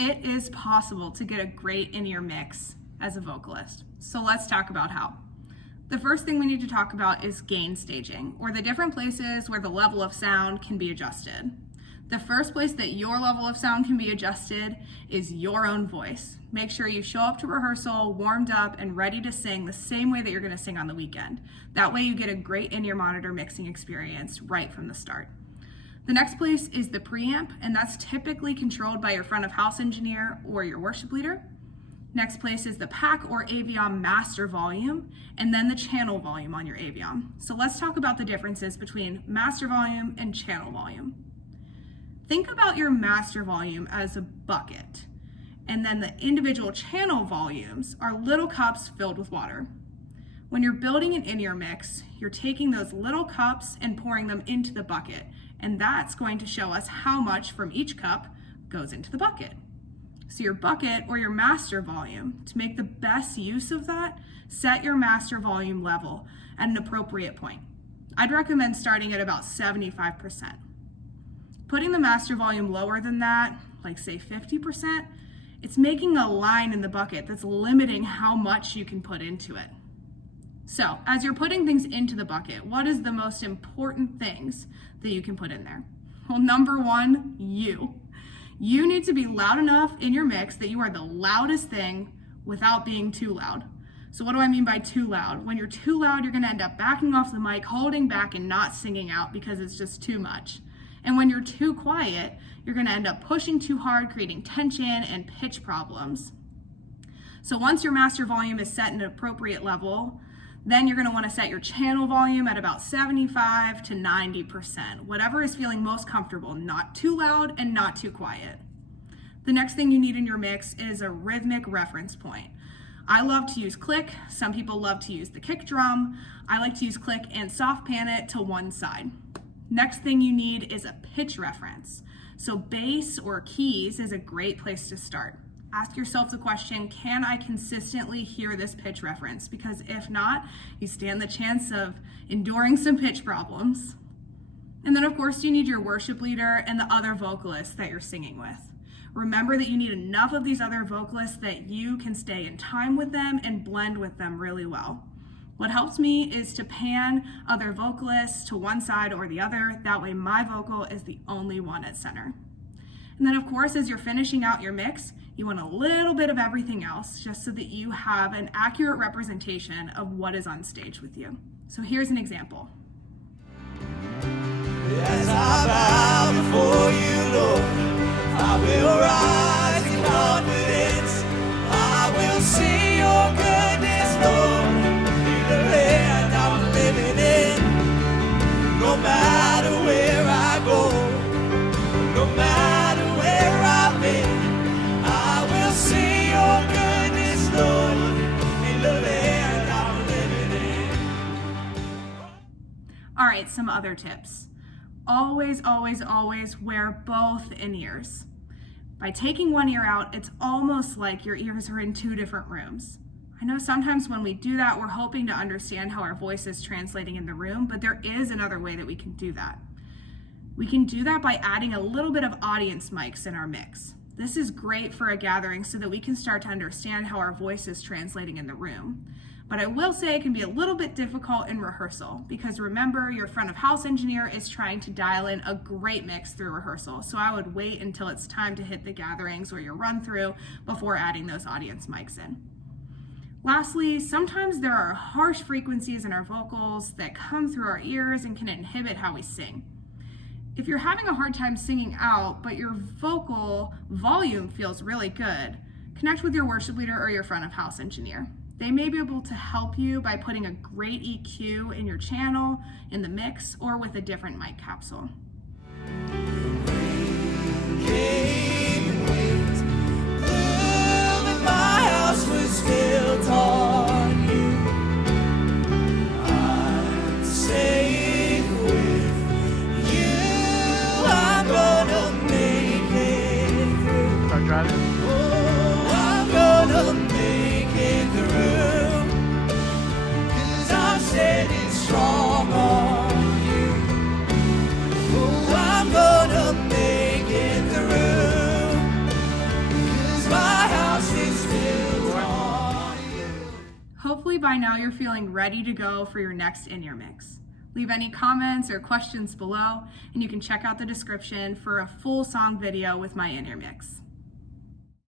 It is possible to get a great in-ear mix as a vocalist. So let's talk about how. The first thing we need to talk about is gain staging, or the different places where the level of sound can be adjusted. The first place that your level of sound can be adjusted is your own voice. Make sure you show up to rehearsal warmed up and ready to sing the same way that you're going to sing on the weekend. That way you get a great in-ear monitor mixing experience right from the start. The next place is the preamp, and that's typically controlled by your front of house engineer or your worship leader. Next place is the pack or Aviom master volume, and then the channel volume on your Aviom. So let's talk about the differences between master volume and channel volume. Think about your master volume as a bucket, and then the individual channel volumes are little cups filled with water. When you're building an in-ear mix, you're taking those little cups and pouring them into the bucket, and that's going to show us how much from each cup goes into the bucket. So your bucket or your master volume, to make the best use of that, set your master volume level at an appropriate point. I'd recommend starting at about 75%. Putting the master volume lower than that, like say 50%, it's making a line in the bucket that's limiting how much you can put into it. So as you're putting things into the bucket, what is the most important things that you can put in there? Well, number one, you. You need to be loud enough in your mix that you are the loudest thing without being too loud. So what do I mean by too loud? When you're too loud, you're gonna end up backing off the mic, holding back and not singing out because it's just too much. And when you're too quiet, you're gonna end up pushing too hard, creating tension and pitch problems. So once your master volume is set in an appropriate level, then you're gonna wanna set your channel volume at about 75 to 90%, whatever is feeling most comfortable, not too loud and not too quiet. The next thing you need in your mix is a rhythmic reference point. I love to use click, some people love to use the kick drum. I like to use click and soft pan it to one side. Next thing you need is a pitch reference. So bass or keys is a great place to start. Ask yourself the question, can I consistently hear this pitch reference? Because if not, you stand the chance of enduring some pitch problems. And then of course you need your worship leader and the other vocalists that you're singing with. Remember that you need enough of these other vocalists that you can stay in time with them and blend with them really well. What helps me is to pan other vocalists to one side or the other. That way my vocal is the only one at center. And then of course, as you're finishing out your mix, you want a little bit of everything else just so that you have an accurate representation of what is on stage with you. So here's an example. As I bow before you, Lord, I will rise in confidence. I will see your goodness, Lord, in the land I'm living in. No matter where I go, no matter where I've been, I will see your goodness, Lord, in the land I'm living in. All right, some other tips. Always, always, always wear both in-ears. By taking one ear out, it's almost like your ears are in two different rooms. I know sometimes when we do that, we're hoping to understand how our voice is translating in the room, but there is another way that we can do that. We can do that by adding a little bit of audience mics in our mix. This is great for a gathering so that we can start to understand how our voice is translating in the room. But I will say it can be a little bit difficult in rehearsal because remember, your front of house engineer is trying to dial in a great mix through rehearsal. So I would wait until it's time to hit the gatherings or your run through before adding those audience mics in. Lastly, sometimes there are harsh frequencies in our vocals that come through our ears and can inhibit how we sing. If you're having a hard time singing out, but your vocal volume feels really good, connect with your worship leader or your front of house engineer. They may be able to help you by putting a great EQ in your channel, in the mix, or with a different mic capsule. My house was built on you. I'm safe with you. I'm gonna make it through. Start driving. Oh, I'm gonna make it through. 'Cause I'm standing strong on you. Oh, I'm gonna make it through. Hopefully by now you're feeling ready to go for your next in-ear mix. Leave any comments or questions below, and you can check out the description for a full song video with my in-ear mix.